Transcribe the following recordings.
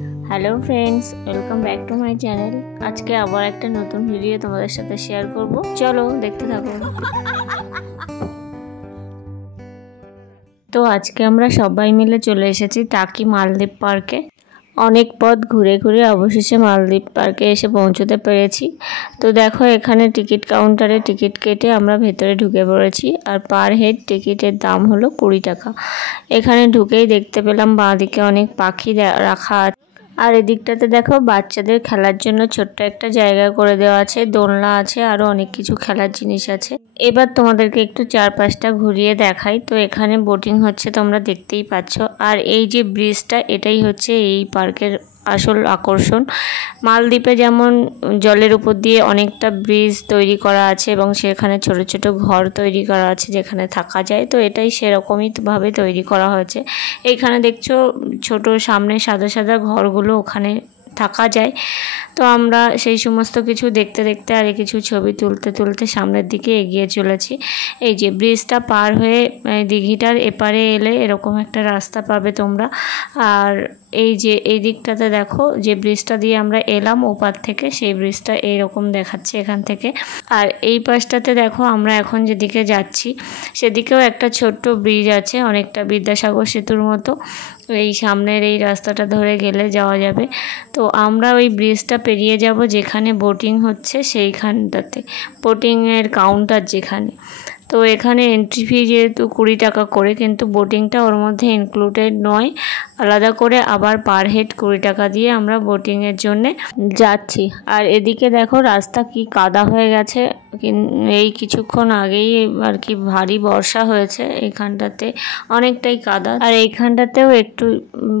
Hello friends, welcome back to my channel. आज के आबार एक नतून भिडियो तुम्हारे साथे शेयर करब। चलो देखते थाको। तो आज के आमरा सबाई मिले चले एसेछि टाकी मालद्वीप पार्के। अनेक पथ घुरे घुरे अवशेषे मालद्वीप पार्के एसे पौंछते पेरेछि। तो देखो एखाने टिकिट काउंटारे टिकिट केटे आमरा भेतरे ढुके पड़ेछि और पर हेड टिकिटेर दाम हलो 20 टाका। एखाने ढुकेई देखते पेलाम बाঁ दिके अनेक पाखी राखा आछे और एदिकटाते देखो बाच्चादेर खेलार जन्य छोट्ट एकटा जायगा करे देওয়া আছে, দোলনা আছে आरो अनेक किछु खेलार जिनिस आछे। एबार तोमादेरके एकटु चारपाशटा घुरिয়ে देखाई। तो एखाने बोटिंग हच्छे, तोमरा देखतेई पाচ্ছো। और এই যে ব্রিজটা এটাই হচ্ছে এই পার্কের আসল আকর্ষণ। মালদ্বীপে যেমন জলের উপর দিয়ে অনেকটা ব্রিজ তৈরি করা আছে এবং সেখানে ছোট ছোট ঘর তৈরি করা আছে যেখানে থাকা যায়, তো এটাই সেরকমই ভাবে তৈরি করা হয়েছে। এইখানে দেখছো ছোট সামনে সাদা সাদা ঘরগুলো, ওখানে থাকা যায়। তো আমরা সেই সমস্ত কিছু দেখতে দেখতে আর কিছু ছবি তুলতে তুলতে সামনের দিকে এগিয়ে চলেছি। এই যে ব্রিজটা পার হয়ে দিঘিটার এপারে এলে এরকম একটা রাস্তা পাবে তোমরা। আর এই যে এই দিকটাতে দেখো যে ব্রিজটা দিয়ে আমরা এলাম ওপার থেকে, সেই ব্রিজটা এইরকম দেখাচ্ছে এখান থেকে। আর এই পাশটাতে দেখো আমরা এখন যেদিকে যাচ্ছি সেদিকেও একটা ছোট্ট ব্রিজ আছে, অনেকটা বিদ্যাসাগর সেতুর মতো। এই সামনের এই রাস্তাটা ধরে গেলে যাওয়া যাবে। তো আমরা ওই ব্রিজটা পেরিয়ে যাব যেখানে বোটিং হচ্ছে, সেইখানটাতে বোটিংয়ের কাউন্টার যেখানে। তো এখানে এন্ট্রি ফি যেহেতু 20 টাকা করে, কিন্তু বোটিংটা ওর মধ্যে ইনক্লুডেড নয়, আলাদা করে আবার পার হেড 20 টাকা দিয়ে আমরা বোটিংয়ের জন্য যাচ্ছি। আর এদিকে দেখো রাস্তা কি কাদা হয়ে গেছে। এই কিছুক্ষণ আগেই আর কি ভারী বর্ষা হয়েছে, এইখানটাতে অনেকটাই কাদা। আর এইখানটাতেও একটু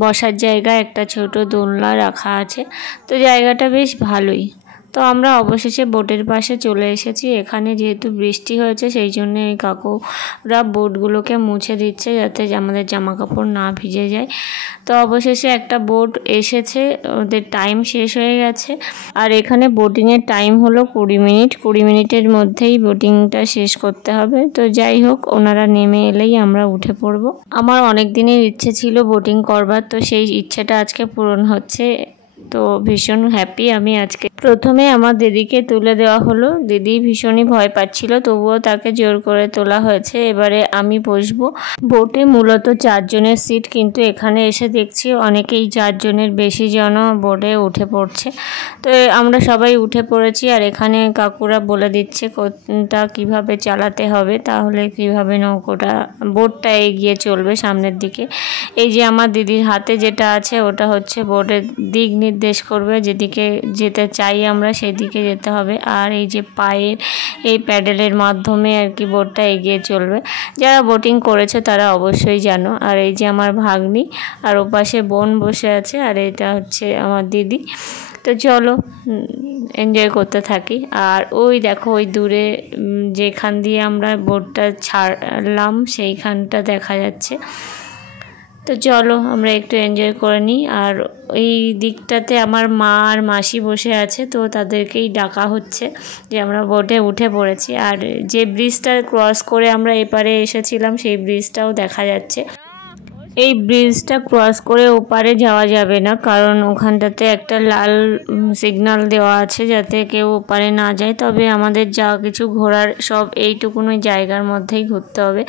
বসার জায়গা, একটা ছোট দোলনা রাখা আছে। তো জায়গাটা বেশ ভালোই। তো আমরা অবশেষে বোটের পাশে চলে এসেছি। এখানে যেহেতু বৃষ্টি হয়েছে সেই জন্য এই কাকুরা বোটগুলোকে মুছে দিচ্ছে যাতে আমাদের জামা কাপড় না ভিজে যায়। তো অবশেষে একটা বোট এসেছে, ওদের টাইম শেষ হয়ে গেছে। আর এখানে বোটিংয়ের টাইম হলো 20 মিনিট। 20 মিনিটের মধ্যেই বোটিংটা শেষ করতে হবে। তো যাই হোক, ওনারা নেমে এলেই আমরা উঠে পড়ব। আমার অনেক দিনের ইচ্ছে ছিল বোটিং করবার, তো সেই ইচ্ছেটা আজকে পূরণ হচ্ছে। তো ভীষণ হ্যাপি আমি আজকে। প্রথমে আমার দিদিকে তুলে দেওয়া হলো। দিদি ভীষণই ভয় পাচ্ছিল, তবুও তাকে জোর করে তোলা হয়েছে। এবারে আমি বসবো। বোটে মূলত 4 জনের সিট, কিন্তু এখানে এসে দেখছি অনেকেই 4 জনের বেশি জন বোটে উঠে পড়ছে। তো আমরা সবাই উঠে পড়েছি। আর এখানে কাকুরা বলে দিচ্ছে কোনটা কিভাবে চালাতে হবে, তাহলে কিভাবে নৌকোটা বোটটা এগিয়ে চলবে সামনের দিকে। এই যে আমার দিদির হাতে যেটা আছে ওটা হচ্ছে বোটের দিক নির্দেশ করবে, যেদিকে যেতে চাই আমরা সেদিকে যেতে হবে। আর এই যে পায়ের এই প্যাডেলের মাধ্যমে আর কি বোটটা এগিয়ে চলবে। যারা বোটিং করেছে তারা অবশ্যই জানো। আর এই যে আমার ভাগ্নি, আর ওপাশে বোন বসে আছে, আর এটা হচ্ছে আমার দিদি। তো চলো এনজয় করতে থাকি। আর ওই দেখো ওই দূরে যেখান দিয়ে আমরা বোটটা ছাড়লাম সেইখানটা দেখা যাচ্ছে। তো চলো আমরা একটু এনজয় করে নিই। আর এই দিকটাতে আমার মা আর মাসি বসে আছে, তো তাদেরকেই ডাকা হচ্ছে যে আমরা বোটে উঠে পড়েছি। আর যে ব্রিজটা ক্রস করে আমরা এপারে এসেছিলাম সেই ব্রিজটাও দেখা যাচ্ছে। এই ব্রিজটা ক্রস করে ওপারে যাওয়া যাবে না, কারণ ওখানটাতে একটা লাল সিগন্যাল দেওয়া আছে যাতে কেউ ওপারে না যায়। তবে আমাদের যা কিছু ঘোরার সব এইটুকুনই জায়গার মধ্যেই ঘুরতে হবে,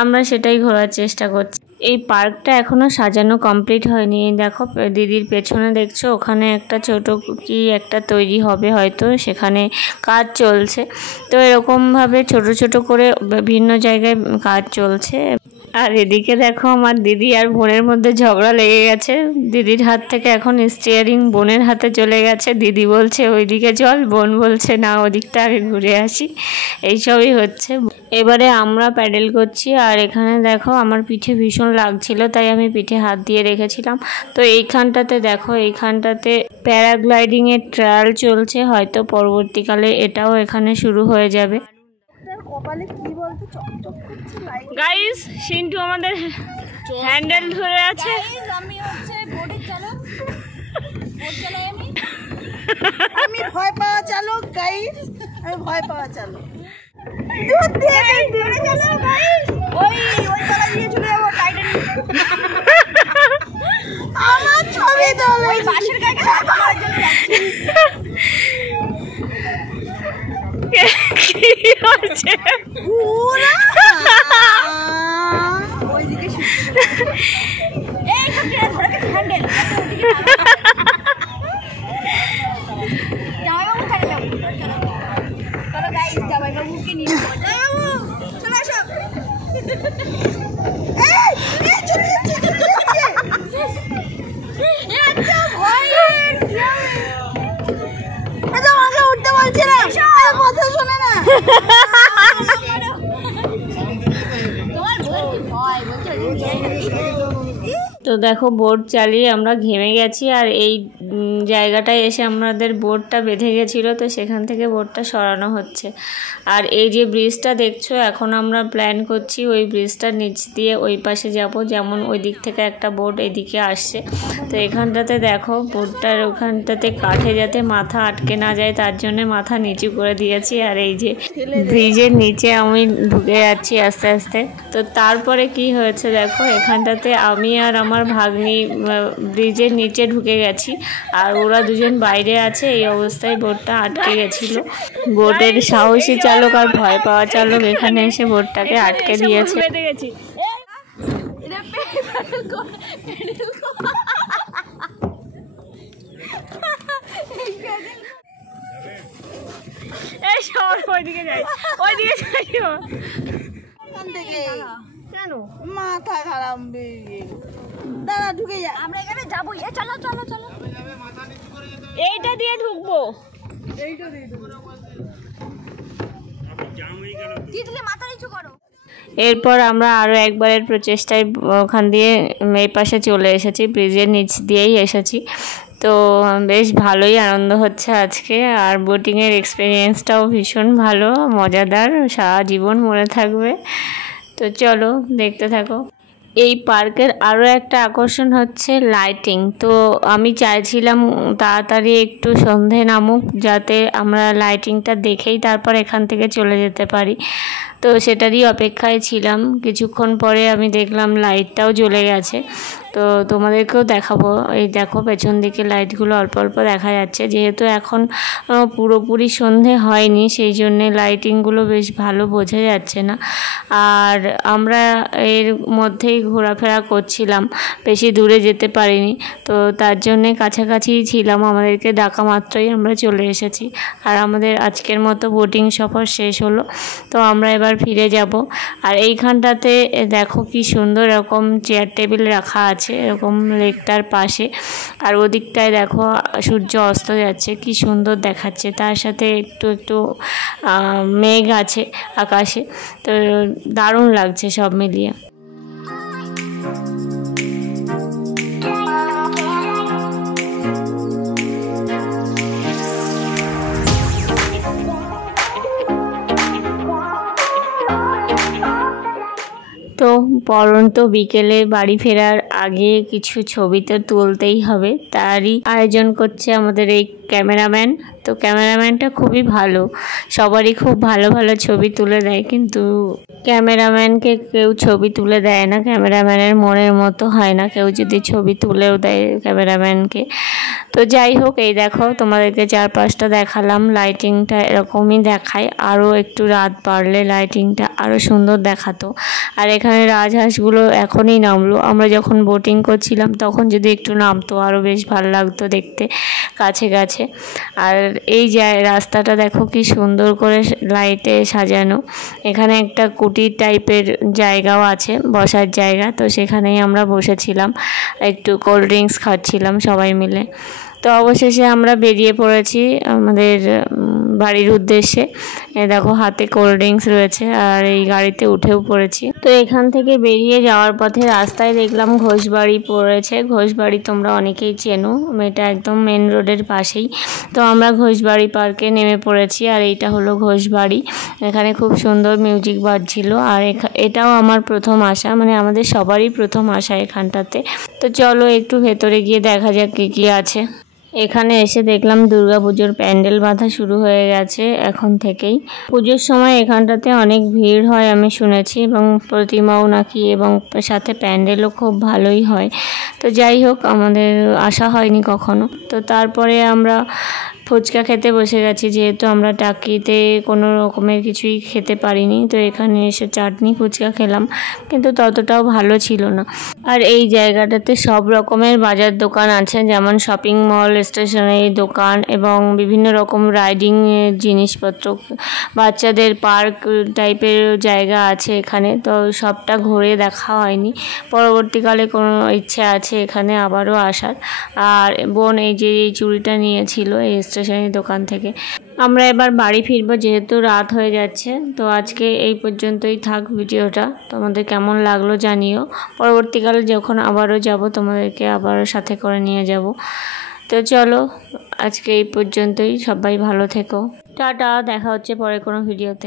আমরা সেটাই ঘোরার চেষ্টা করছি। এই পার্কটা এখনো সাজানো কমপ্লিট হয়নি। দেখো দিদির পেছনে দেখছো ওখানে একটা ছোট কি একটা তৈরি হবে হয়তো, সেখানে কাজ চলছে। তো এরকমভাবে ছোট ছোট করে বিভিন্ন জায়গায় কাজ চলছে। আর এদিকে দেখো আমার দিদি আর বোনের মধ্যে ঝগড়া লেগে গেছে। দিদির হাত থেকে এখন স্টিয়ারিং বোনের হাতে চলে গেছে। দিদি বলছে ওইদিকে চল, বোন বলছে না ওদিকটা আগে ঘুরে আসি। এইসবই হচ্ছে। এবারে আমরা প্যাডেল করছি। আর এখানে দেখো আমার পিঠে ভীষণ লাগছিল, তাই আমি পিঠে হাত দিয়ে রেখেছিলাম। তো এইখানটাতে দেখো, এইখানটাতে প্যারাগ্লাইডিংয়ের ট্রায়াল চলছে, হয়তো পরবর্তীকালে এটাও এখানে শুরু হয়ে যাবে। গাইস, সিন্টু আমাদের হ্যান্ডেল ধরে আছে। আমি ভয় পাওয়া চালক গাইস, আমি ভয় পাওয়া চালক। ওই ওই পালা দিয়ে চলে যাবো টাইটানিক। আমার ছবি তোলে ওই বাসের গায়ে কি হচ্ছে পুরা ওইদিকে এই তো ধরে হ্যান্ডেল জামাইবাবু থাকে যাও চলো চলো গাইস জামাইবাবুকে নিয়ে জামাইবাবু চলে আসো এই চলে একটা ভয় এটা আমাকে উঠতে বলছে না কথা শোনে না তো দেখো বোট চালিয়ে আমরা ঘেমে গেছি আর এই জায়গাটায় এসে আমাদের বোটটা বেঁধে গেছিলো, তো সেখান থেকে বোটটা সরানো হচ্ছে। আর এই যে ব্রিজটা দেখছো এখন আমরা প্ল্যান করছি ওই ব্রিজটার নিচ দিয়ে ওই পাশে যাব, যেমন ওই দিক থেকে একটা বোট এদিকে আসছে। তো এখানটাতে দেখো বোটটার ওখানটাতে কাঠে যাতে মাথা আটকে না যায় তার জন্য মাথা নিচু করে দিয়েছি। আর এই যে ব্রিজের নিচে আমি ঢুকে যাচ্ছি আস্তে আস্তে। তো তারপরে কি হয়েছে দেখো, এখানটাতে আমি আর আমার ভাগ্নি ব্রিজের নিচে ঢুকে গেছি আর ওরা দুজন বাইরে আছে। এই অবস্থায় বোটটা আটকে গেছিল। বোটের সাহসী চালক আর ভয় পাওয়া চালক এখানে এসে বোটটাকে আটকে দিয়েছে। কেন মাথা খারাপ দাঁড়া ঢুকে যা আমরা এখানে যাবো চলো চলো চলো এইটা দিয়ে ঢুকবো এইটা দিয়ে দিলে মাথা নিচু করো। এরপর আমরা আরও একবারের প্রচেষ্টায় ওখান দিয়ে এই পাশে চলে এসেছি, ব্রিজের নিচ দিয়েই এসেছি। তো বেশ ভালোই আনন্দ হচ্ছে আজকে। আর বোটিংয়ের এক্সপিরিয়েন্সটাও ভীষণ ভালো, মজাদার, সারা জীবন মনে থাকবে। তো চলো দেখতে থাকো। এই পার্কের আরও একটা আকর্ষণ হচ্ছে লাইটিং। তো আমি চাইছিলাম তাড়াতাড়ি একটু সন্ধে নামুক যাতে আমরা লাইটিংটা দেখেই তারপর এখান থেকে চলে যেতে পারি। তো সেটারই অপেক্ষায় ছিলাম। কিছুক্ষণ পরে আমি দেখলাম লাইটটাও জ্বলে গেছে। তো তোমাদেরকেও দেখাবো। এই দেখো পেছন দিকে লাইটগুলো অল্প অল্প দেখা যাচ্ছে, যেহেতু এখন পুরোপুরি সন্ধে হয়নি সেই জন্যে লাইটিংগুলো বেশ ভালো বোঝা যাচ্ছে না। আর আমরা এর মধ্যেই ঘোরাফেরা করছিলাম, বেশি দূরে যেতে পারিনি। তো তার জন্যে কাছাকাছি ছিলাম, আমাদেরকে ডাকা মাত্রই আমরা চলে এসেছি। আর আমাদের আজকের মতো বোটিং সফর শেষ হলো। তো আমরা এবার ফিরে যাব। আর এইখানটাতে দেখো কি সুন্দর এরকম চেয়ার টেবিল রাখা আছে এরকম লেকটার পাশে। আর ওদিকটায় দেখো সূর্য অস্ত যাচ্ছে, কি সুন্দর দেখাচ্ছে। তার সাথে একটু একটু মেঘ আছে আকাশে। তো দারুণ লাগছে সব মিলিয়ে। তো পরন্ত বিকেলে বাড়ি ফেরার আগে কিছু ছবি তো তুলতেই হবে, তারই আয়োজন করছে আমাদের এই ক্যামেরাম্যান। তো ক্যামেরাম্যানটা খুবই ভালো, সবারই খুব ভালো ভালো ছবি তুলে দেয়, কিন্তু ক্যামেরাম্যানকে কেউ ছবি তুলে দেয় না, ক্যামেরাম্যানের মনের মতো হয় না কেউ যদি ছবি তুলেও দেয় ক্যামেরাম্যানকে। তো যাই হোক, এই দেখো তোমাদেরকে চারপাশটা দেখালাম, লাইটিংটা এরকমই দেখায়, আরও একটু রাত বাড়লে লাইটিংটা আরও সুন্দর দেখাতো। আর এখানে রাজহাঁসগুলো এখনই নামলো, আমরা যখন বোটিং করছিলাম তখন যদি একটু নামতো আরও বেশ ভালো লাগতো দেখতে কাছে কাছে। আর এই রাস্তাটা দেখো কি সুন্দর করে লাইটে সাজানো। এখানে একটা কুটির টাইপের জায়গাও আছে, বসার জায়গা। তো সেখানেই আমরা বসেছিলাম, একটু কোল্ড ড্রিঙ্কস খাচ্ছিলাম সবাই মিলে। তো অবশেষে আমরা বেরিয়ে পড়েছি আমাদের বাড়ির উদ্দেশ্যে। দেখো হাতে কোল্ড ড্রিঙ্কস রয়েছে আর এই গাড়িতে উঠেও পড়েছি। তো এখান থেকে বেরিয়ে যাওয়ার পথে রাস্তায় দেখলাম ঘোষবাড়ি পড়েছে। ঘোষবাড়ি তোমরা অনেকেই চেনো, এটা একদম মেন রোডের পাশেই। তো আমরা ঘোষবাড়ি পার্কে নেমে পড়েছি। আর এইটা হলো ঘোষবাড়ি, এখানে খুব সুন্দর মিউজিক বাজছিল। আর এটাও আমার প্রথম আসা, মানে আমাদের সবারই প্রথম আসা এখানটাতে। তো চলো একটু ভেতরে গিয়ে দেখা যাক কী কী আছে। এখানে এসে দেখলাম দুর্গাপুজোর প্যান্ডেল বাঁধা শুরু হয়ে গেছে এখন থেকেই। পুজোর সময় এখানটাতে অনেক ভিড় হয় আমি শুনেছি, এবং প্রতিমাও নাকি এবং সাথে প্যান্ডেলও খুব ভালোই হয়। তো যাই হোক, আমাদের আসা হয়নি কখনো। তো তারপরে আমরা ফুচকা খেতে বসে গেছি, যেহেতু আমরা টাকিতে কোনো রকমের কিছুই খেতে পারিনি। তো এখানে এসে চাটনি ফুচকা খেলাম, কিন্তু ততটাও ভালো ছিল না। আর এই জায়গাটাতে সব রকমের বাজার দোকান আছে, যেমন শপিং মল, স্টেশনারি দোকান এবং বিভিন্ন রকম রাইডিং জিনিসপত্র, বাচ্চাদের পার্ক টাইপের জায়গা আছে এখানে। তো সবটা ঘুরে দেখা হয়নি, পরবর্তীকালে কোনো ইচ্ছে আছে এখানে আবারও আসার। আর বোন এই যে এই চুড়িটা নিয়েছিল এই স্টেশনারি দোকান থেকে। আমরা এবার বাড়ি ফিরবো, যেহেতু রাত হয়ে যাচ্ছে। তো আজকে এই পর্যন্তই থাক ভিডিওটা। তোমাদের কেমন লাগলো জানিও। পরবর্তীকালে যখন আবারও যাব তোমাদেরকে আবারও সাথে করে নিয়ে যাব। তো চলো আজকে এই পর্যন্তই, সবাই ভালো থেকো, টাটা। দেখা হচ্ছে পরে কোনো ভিডিওতে।